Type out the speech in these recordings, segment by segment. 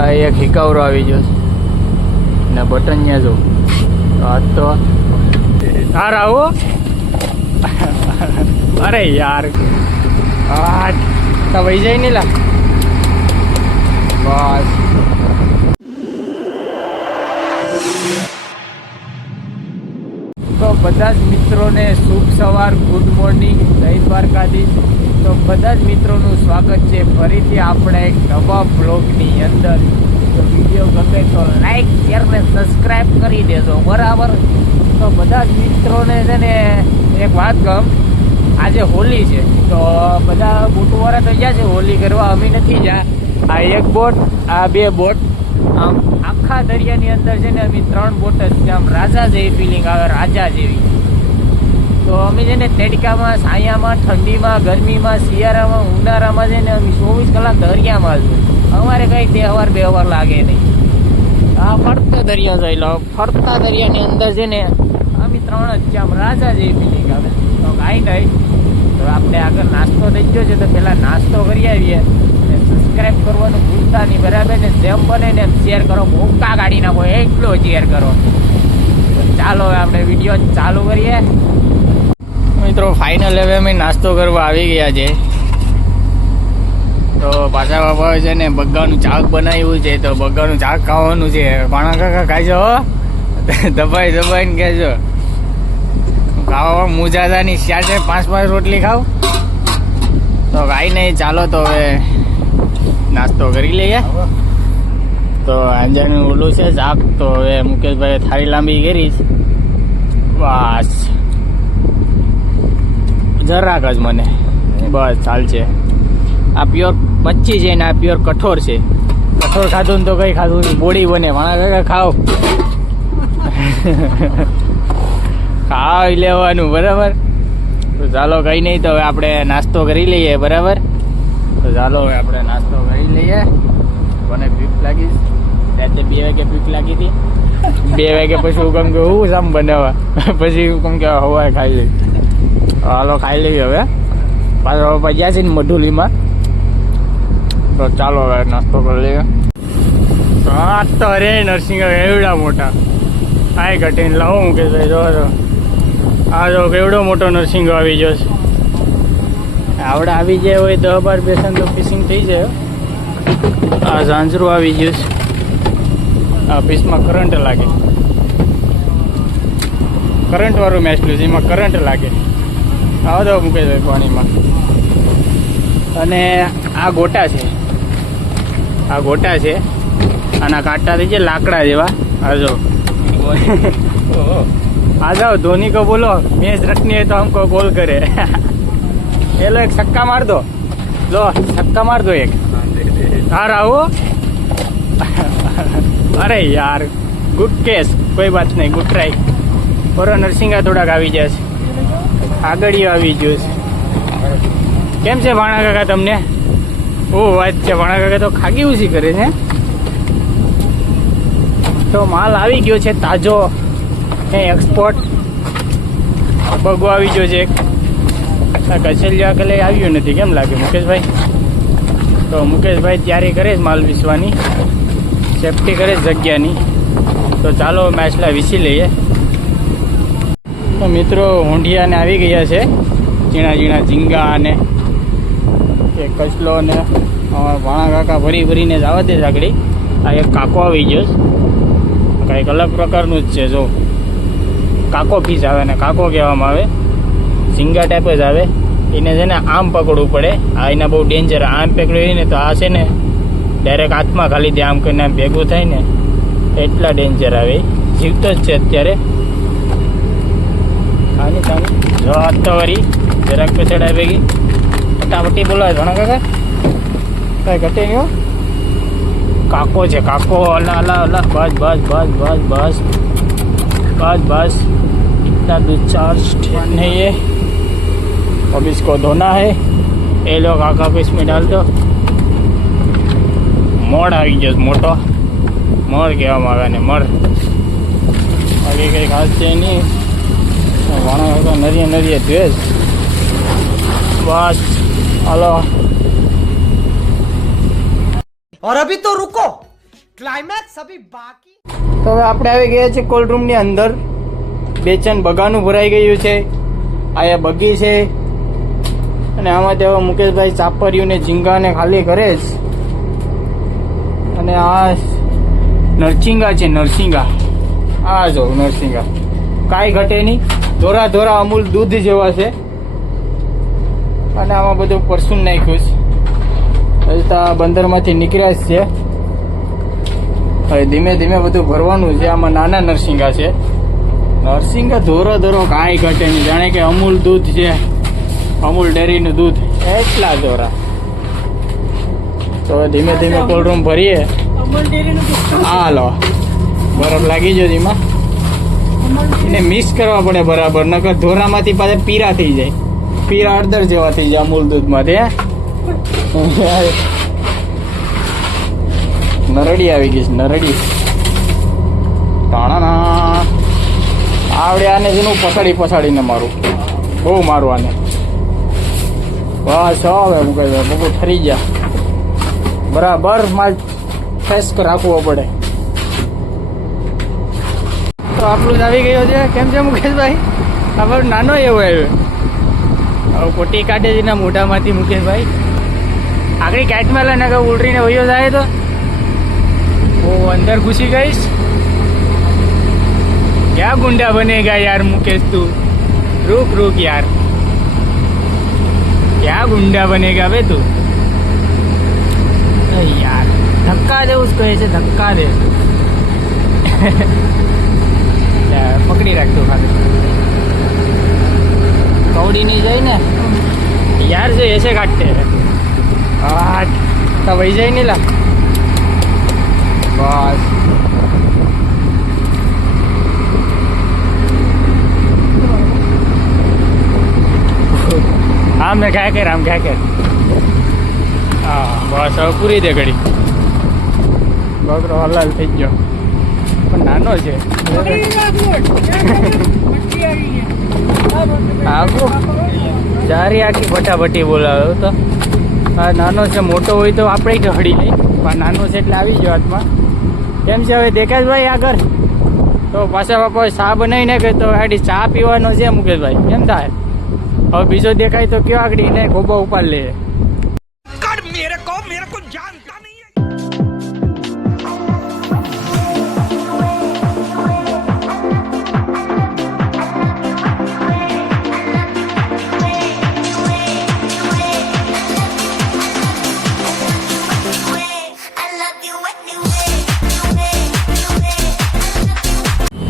આ એક હિકાવરો આવી ગયો ને બટન ત્યાં જો આ તો તારા આવો અરે યાર આ તો વહી જાય ને લા બસ તો બધા જ મિત્રોને શુભ સવાર, ગુડ મોર્નિંગ, જય દ્વારકાધીશ. તો બધા જ મિત્રોનું સ્વાગત છે ફરીથી આપણે એક નવા બ્લોગની અંદર. તો વિડીયો ગમે તો લાઈક, શેર ને સબસ્ક્રાઈબ કરી દેજો, બરાબર. તો બધા જ મિત્રોને છે ને એક વાત કહું, આજે હોલી છે તો બધા બોટવાળા તો ગયા છે હોલી કરવા, અમે નથી જા. આ એક બોટ, આ બે બોટ, આમ આખા દરિયાની અંદર છે ને અમે 3 બોટ જ છે. આમ રાજા જેવી ફિલિંગ આવે, રાજા જેવી. તો અમે છે ને તડકામાં, સાયામાં, ઠંડીમાં, ગરમીમાં, શિયાળામાં, ઉનાળામાં છે ને અમે 24 કલાક દરિયામાં છું. અમારે કંઈ તહેવાર બેવાર લાગે નહીં. આ ફરતો દરિયો જોઈ લો, ફરતા દરિયાની અંદર છે ને અમે 3 જ છે, આમ રાજા જેવી ફિલિંગ આવે. તો કાંઈ નહીં, તો આપણે આગળ નાસ્તો થઈ ગયો છે તો પહેલાં નાસ્તો કરી આવીએ. સબસ્ક્રાઈબ કરવાનું ભૂલતા નહીં, બરાબર ને? જેમ બને ને એમ શેર કરો, ભૂકા કાઢી નાખો, એટલો શેર કરો. તો ચાલો હવે આપણે વિડીયો ચાલુ કરીએ. મિત્રો ફાઇનલ હવે અમે નાસ્તો કરવા આવી ગયા છે. તો પાછા બાપા છે ને બગ્ગાનું ચાક બનાવ્યું છે, તો બગ્ગાનું ચાક ખાવાનું છે. પાણા કાકા ખાજો, દબાઈ દબાઈને કહેજો. ખાવામાં મુજાદાની 4-5 રોટલી ખાવ. તો કાંઈ નહીં, ચાલો તો હવે નાસ્તો કરી લઈએ. તો અંજાનું ઓલું છે શાક, તો હવે મુકેશભાઈ થાળી લાંબી કરી બસ જરાક જ મને બસ ચાલશે. આ પ્યોર મચ્છી છે ને આ પ્યોર કઠોર છે. કઠોર ખાધું ને તો કઈ ખાધું નહીં, બોડી બને. માણા ખાવ ખાઈ લેવાનું, બરાબર. તો ચાલો કઈ નહીં, તો હવે આપણે નાસ્તો કરી લઈએ, બરાબર. તો ચાલો હવે આપણે નાસ્તો કરી લઈએ. મને ભૂખ લાગી, રાતે 2 વાગે ભૂખ લાગી હતી. 2 વાગે પછી હું કેમ કે હું સામ બનાવવા, પછી હું કેમ કે હવાય ખાઈ લઈ. હાલો ખાઈ લઈએ હવે. પાછા પપ્પા ગયા છે ને મઢુલીમાં, તો ચાલો હવે નાસ્તો કરી લઈએ. હા તો અરે નરસિંહ એવડા મોટા આ ઘટીને લાવો મુકેશભાઈ, જો આ જો કેવડો મોટો નરસિંહ આવી ગયો છે. આવડે આવી જાય હોય 10-12 બેસન તો ફિશિંગ થઈ જાય. આ ઝાંઝરું આવી ગયું છે. આ પીસમાં કરંટ લાગે, કરંટ વાળું મેચલું છે, એમાં કરંટ લાગે. આવો દો મુકેશભાઈ પાણીમાં. અને આ ગોટા છે, આ ગોટા છે. આના કાંટા થઈ છે લાકડા જેવા. આ જો आ जाओ, धोनी को बोलो मैच रखनी है तो हमको गोल करे. ये लो एक छक्का मार दो, लो छक्का मार दो एक. आ रहा हो अरे यार गुड केस, कोई बात नहीं, गुड ट्राई. और नरसिंगा થોડાક આવી જશે, આગળીઓ આવી ગયો છે. કેમ છે ભાણા કાકા તમને? ઓ વાત છે, ભાણા કાકા તો ખાગી ઉસી કરે છે. તો માલ આવી ગયો છે તાજો, એક્સપોર્ટ. બગો આવી ગયો છે એક. કચેલિયા કલે આવ્યું નથી, કેમ લાગે મુકેશભાઈ? તો મુકેશભાઈ તૈયારી કરે છે માલ વિસવાની, સેફટી કરે છે જગ્યાની. તો ચાલો માછલા વિસી લઈએ. તો મિત્રો ઊંઢિયાને આવી ગયા છે, ઝીણા ઝીણા ઝીંગા અને એક કચલો ને ભાણા કાકા ભરી ભરીને જ આવવા દે આગળ. આ એક કાકો આવી ગયો છે, કંઈક અલગ પ્રકારનું જ છે. જો કાકો ફીસ આવે ને કાકો કહેવામાં આવે, ઝીંગા ટાઈપ જ આવે. એને છે ને આમ પકડવું પડે. આ એના બહુ ડેન્જર. આમ પકડ્યું ને તો આ છે ને ડાયરેક્ટ હાથમાં ખાલી દે, આમ કરીને આમ ભેગું થાય ને એટલા ડેન્જર આવે. જીવતો જ છે અત્યારે. આની સામે જો હાથ તો વરી જરાક પછાડા ભેગી ફટાફટી બોલાવે ઘણા કાકા, કાંઈ ઘટે નહીં. काको છે काको. अल्लाह अल्लाह अल्लाह, बस बस बस बस बस बस बस, इतना दूध चार्ज नहीं है. अब इसको धोना है. ये लो काका को इसमें डाल दो. मोड़ આવી ગયો, મોટો મોર કહેવામાં આવે ને, મર. બાકી કંઈ ખાસ છે નહીં. વાણા કાકા નરીએ નરીએ ધ્વેજ. બસ હાલો. और अभी तो रुको, क्लाइमैक्स अभी बाकी। તો હવે આપણે આવી ગયા છીએ કોલ્ડ રૂમની અંદર. બેચન બગાનું ભરાઈ ગયું છે. આયા બગી છે અને આમાં તેવા મુકેશભાઈ ચાપરિયું ને ઝીંગાને ખાલી કરે છે. અને આ નરસિંગા છે, નરસિંગા. આ જો નરસિંગા કાંઈ ઘટે નહીં, ધોરા ધોરા અમૂલ દૂધ જેવા છે. અને આમાં બધું પરસું નાખ્યું છે. હજી તો આ બંદરમાંથી નીકળ્યા જ છે. હવે ધીમે ધીમે બધું ભરવાનું છે. આમાં નાના નરસિંગા છે. નરસિંગા ધોરો ધોરો કાંઈ ઘટે નહીં, જાણે કે અમૂલ દૂધ છે, અમૂલ ડેરીનું દૂધ એટલા ધોરા. તો ધીમે ધીમે કોલ્ડ રૂમ ભરીએ. હાલો બરફ લાગી ગયો એમાં, એને મિક્સ કરવા પડે બરાબર, નકર ધોરામાંથી પાછા પીરા થઈ જાય. પીરા હળદર જેવા થઈ જાય અમૂલ દૂધમાંથી. નરડી આવી ગઈ છે, નરડી. ટાણા આવડે આને જેનું પછાડીને મારું, બહુ મારું આને. બસ હવે મુકેશ બહુ ઠરી ગયા. બરાબર માલ ફ્રેશ રાખવો પડે. તો આપણું જ આવી ગયો છે. કેમ છે મુકેશભાઈ? આપણો નાનો એવો આવ્યો. હવે પોટી કાઢે છે એના મોઢામાંથી મુકેશભાઈ. આગળ કાચમાં લે ને ઉલટીને વયો જાય તો वो अंदर घुसी गईस. क्या गुंडा बनेगा यार मुकेश तू? रुक रुक यार, क्या गुंडा बनेगा बे तू? यार धक्का दे उसको, ऐसे धक्का दे. पकड़ी रख दो खाली, कौड़ी नहीं जाए ना यार, जो ऐसे काटते हैं तब वही जाए नहीं ला. बस આમ ને ઘા કર, આમ ઘા કર. હા બસ હવે પૂરી દે ઘડી. બકરો હલાલ થઈ ગયો પણ નાનો છે. જારી આખી ફટાફટી બોલાવ્યો તો. આ નાનો છે, મોટો હોય તો આપણે ઢળી લઈ, પણ નાનો છે એટલે આવી ગયો હાથમાં. કેમ છે હવે દેખાશભાઈ આગળ? તો પાછા બાપા ચા બનાવી નાખે તો આડી ચા પીવાનો છે મુકેશભાઈ. કેમ થાય? હવે બીજો દેખાય તો કયો આગળ એને ખોબા ઉપાડ લે. मेरे को जानता नहीं है.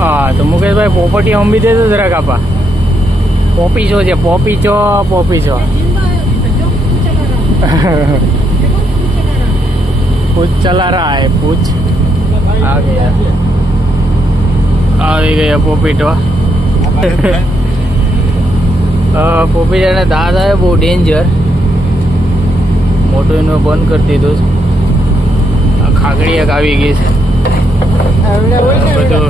હા તો મુકેશભાઈ પોપટી અંબી દેજો જરાક આપા. પોપીચો છે, પોપીચો પોપીચો. पूछ चला रहा है, पूछ आ गया, આવી ગયા પોપીટો. પોપીટાને દાંત આવે બહુ ડેન્જર. મોટું એનું બંધ કરી દીધું. આ ખાગડી એક આવી ગઈ છે. બધું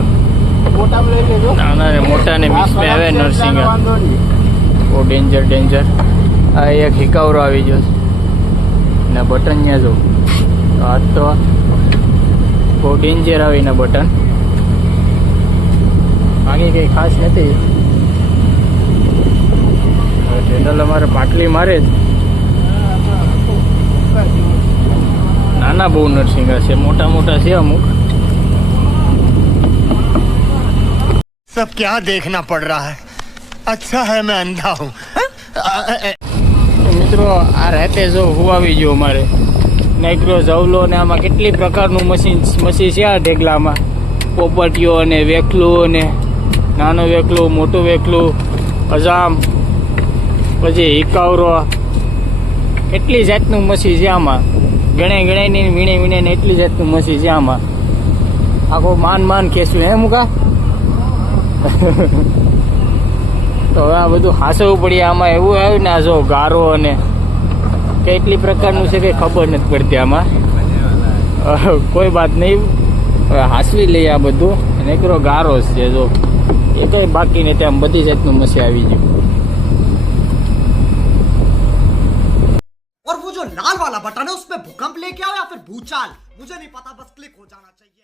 નાના ને મોટા ને મિક્સ માં આવે. નરસિંગા બહુ ડેન્જર ડેન્જર. આ એક હિકાવરો આવી ગયો છે ને બટન ત્યાં જો. આ તો બહુ ડેન્જર આવીને બટન. આની કંઈ ખાસ નથી. ટેન્ડલ અમારે પાટલી મારે જ. નાના બહુ નરસિંગા છે, મોટા મોટા છે અમુક. सब क्या देखना पड़ रहा है? अच्छा है मैं अंधा हूँ. મિત્રો આ રાતે જો હુવાવી ગયો અમારે નાઇક્રો જવલો ને આમાં કેટલી પ્રકારનું મશીન છે આ ઢેગલામાં. પોપટીઓ અને વેકલું અને નાનું વેકલું, મોટું વેકલું, અજામ, પછી હિકાવરો, એટલી જાતનું મશી છે આમાં. ગણાઈને વીણે ને એટલી જાતનું મશી છે આમાં. આખો માન ખેંચવું હે મુકા. તો હવે આ બધું હાંસવું પડીએ. આમાં એવું આવ્યું ને આ જો ગારો અને કેટલી પ્રકારનું છે કંઈ ખબર નથી પડતી આમાં. કોઈ વાત નહીં, હવે હાંસવી લઈએ આ બધું. અને એકરો ગારો છે જો, એ કંઈ બાકી નહીં, ત્યાં બધી જાતનું મસી આવી ગયું. और वो जो लाल वाला बटन है उसमें भूकंप लेके आओ या फिर भूचाल, मुझे नहीं पता, बस क्लिक हो जाना चाहिए।